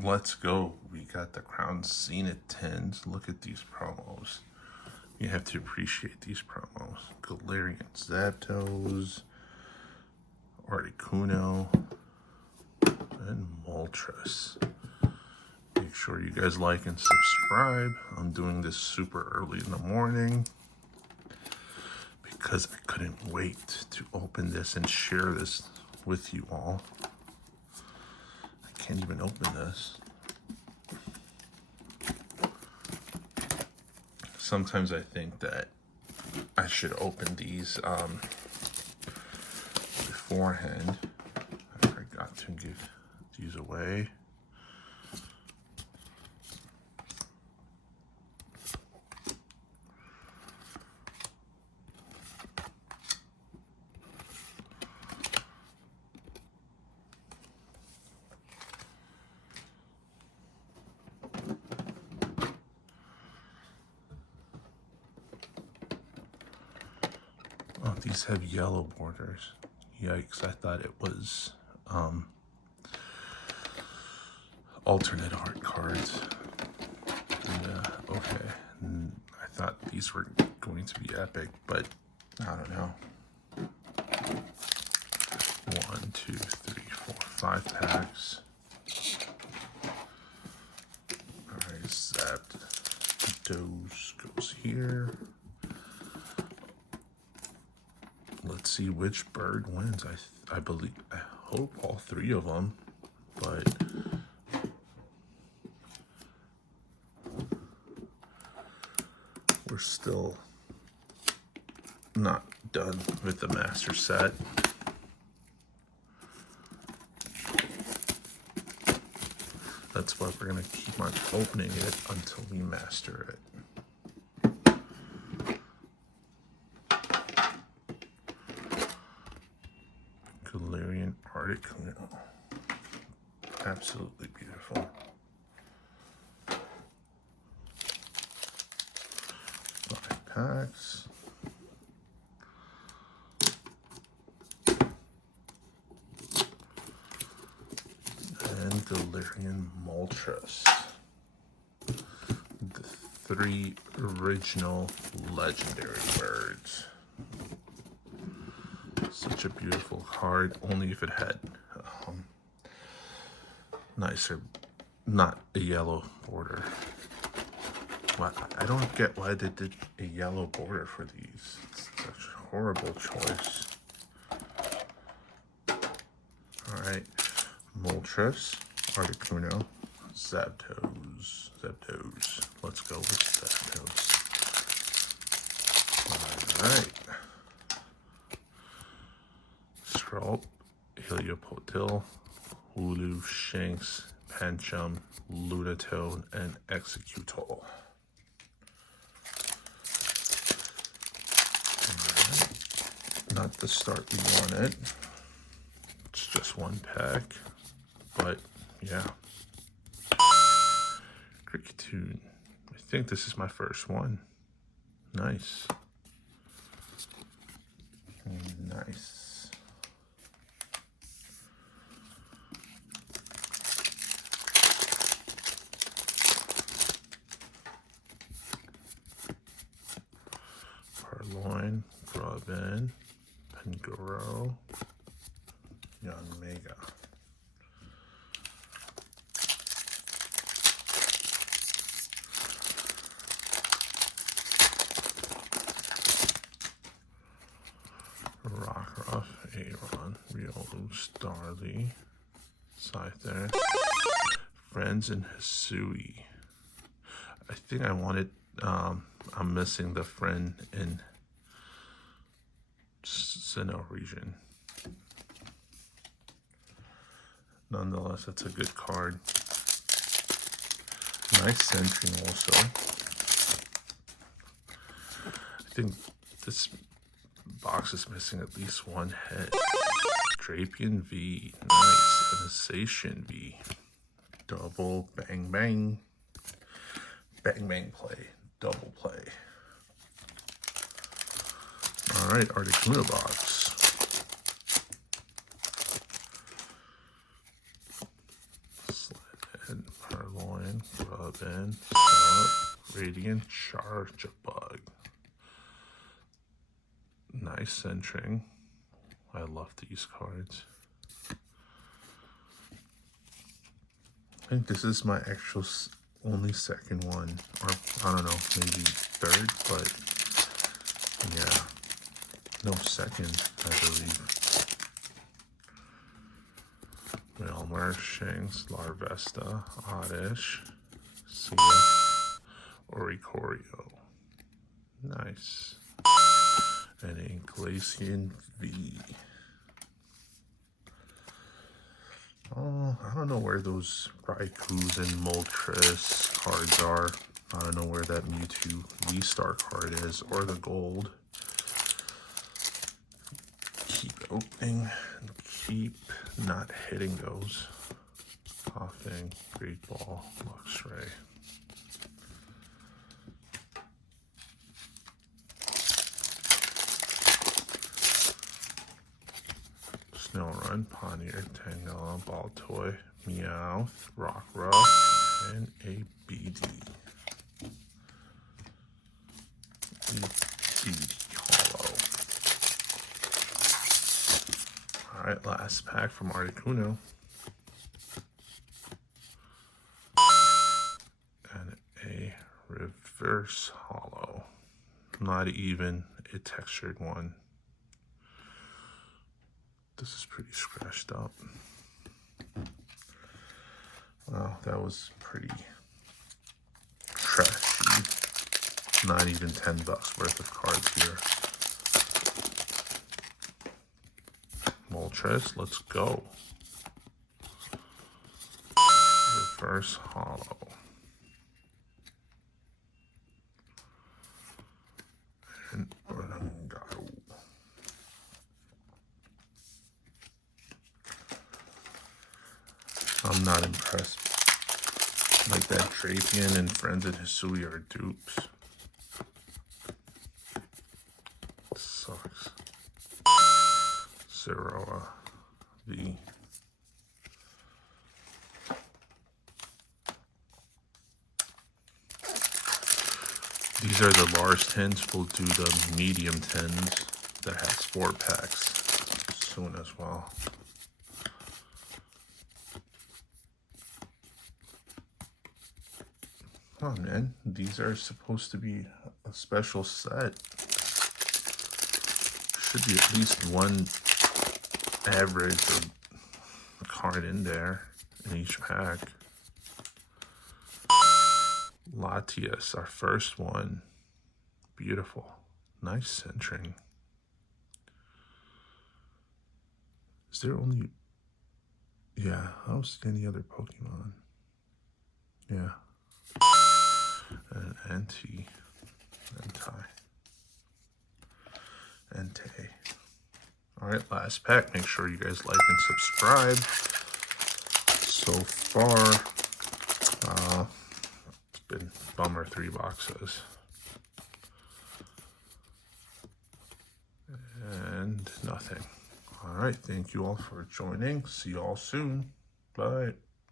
Let's go. We got the Crown Zenith 10s. Look at these promos. You have to appreciate these promos. Galarian Zapdos, Articuno, and Moltres. Make sure you guys like and subscribe. I'm doing this super early in the morning because I couldn't wait to open this and share this with you all. I can't even open this. Sometimes I think that I should open these beforehand. I forgot to give these away. Oh, these have yellow borders. Yikes, I thought it was alternate art cards. Okay, I thought these were going to be epic, but I don't know. 1, 2, 3, 4, 5 packs. Alright, Zapdos goes here. Let's see which bird wins. I believe, I hope all 3 of them, but we're still not done with the master set. That's why we're gonna keep on opening it until we master it. Galarian Articuno. Absolutely beautiful. 5 packs. And Galarian Moltres. The 3 original legendary birds. Such a beautiful card, only if it had nicer, not a yellow border. Well, I don't get why they did a yellow border for these. It's such a horrible choice. Alright, Moltres, Articuno, Zapdos. Let's go with Zapdos. Alright. Scroll, Heliopodil, Wooloo, Shanks, Pancham, Lunatone, and Executor. Right. Not the start we wanted. It's just 1 pack, but yeah. Cricketune. I think this is my first one. Nice. Nice. Parloin, Graven, Pengoro, Young Mega. Rockruff, Aeron, Riolu, Starly, Scyther, Friends, and Hisui. I think I wanted, I'm missing the friend in Sinnoh region. Nonetheless, that's a good card. Nice Sentry also. I think this box is missing at least 1 head. Drapion V, nice. Anisation V. Double bang bang. Bang bang play. Double play. Alright, Articuno box. Sled open. Sell it. Radiant Charge-a-Bug. Nice centering. I love these cards. I think this is my actual only second one, or I don't know, maybe third, but yeah, no second, I believe. Milmer, Shanks, Larvesta, Oddish, Seal, Oricorio. Nice. And a Glacian V. Oh, I don't know where those Raikus and Moltres cards are. I don't know where that Mewtwo V-Star card is, or the gold. Keep opening and keep not hitting those. Coughing, Great Ball, Luxray. Snorunt, Poniard, Tangela, Baltoy, Meowth, Rockruff, and a BD. BD Hollow. Alright, last pack from Articuno. And a reverse hollow. Not even a textured one. This is pretty scratched up. Wow, that was pretty trashy. Not even $10 worth of cards here. Moltres, let's go. Reverse hollow. And Orangaro. I'm not impressed. Like that Drapion and Friends of Hisui are dupes. Sucks. Zeroa V. These are the large tins. We'll do the medium tins that has 4 packs soon as well. Oh man, these are supposed to be a special set. Should be at least one average or card in there in each pack. Latias, our first one. Beautiful. Nice centering. Is there only... Yeah, I don't see any other Pokemon. Yeah. And Ante. Alright, last pack. Make sure you guys like and subscribe. So far, it's been bummer 3 boxes. And nothing. Alright, thank you all for joining. See you all soon. Bye.